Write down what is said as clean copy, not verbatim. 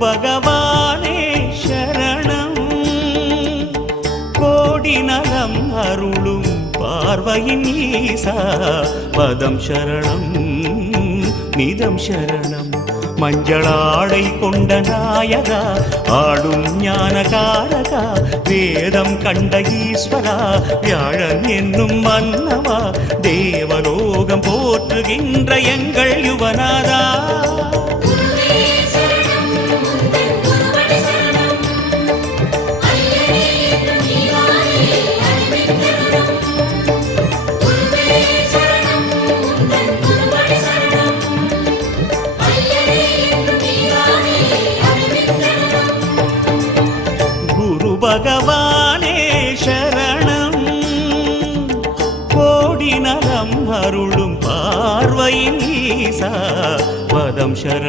பகவானே சரணம். கோடி நலம் அருளும் பார்வையின் ஈசா பதம் சரணம் நிதம் சரணம். மஞ்சளாடை கொண்ட நாயகா ஆடும் ஞானகாரகா வேதம் கண்ட ஈஸ்வரா வியாழன் என்னும் மன்னவா தேவலோகம் போற்றுகின்ற எங்கள் யுவனாதா. பகவானே சரணம். கோடி நலம் அருளும் பார்வையின் ஈசா பதம் சரணம்.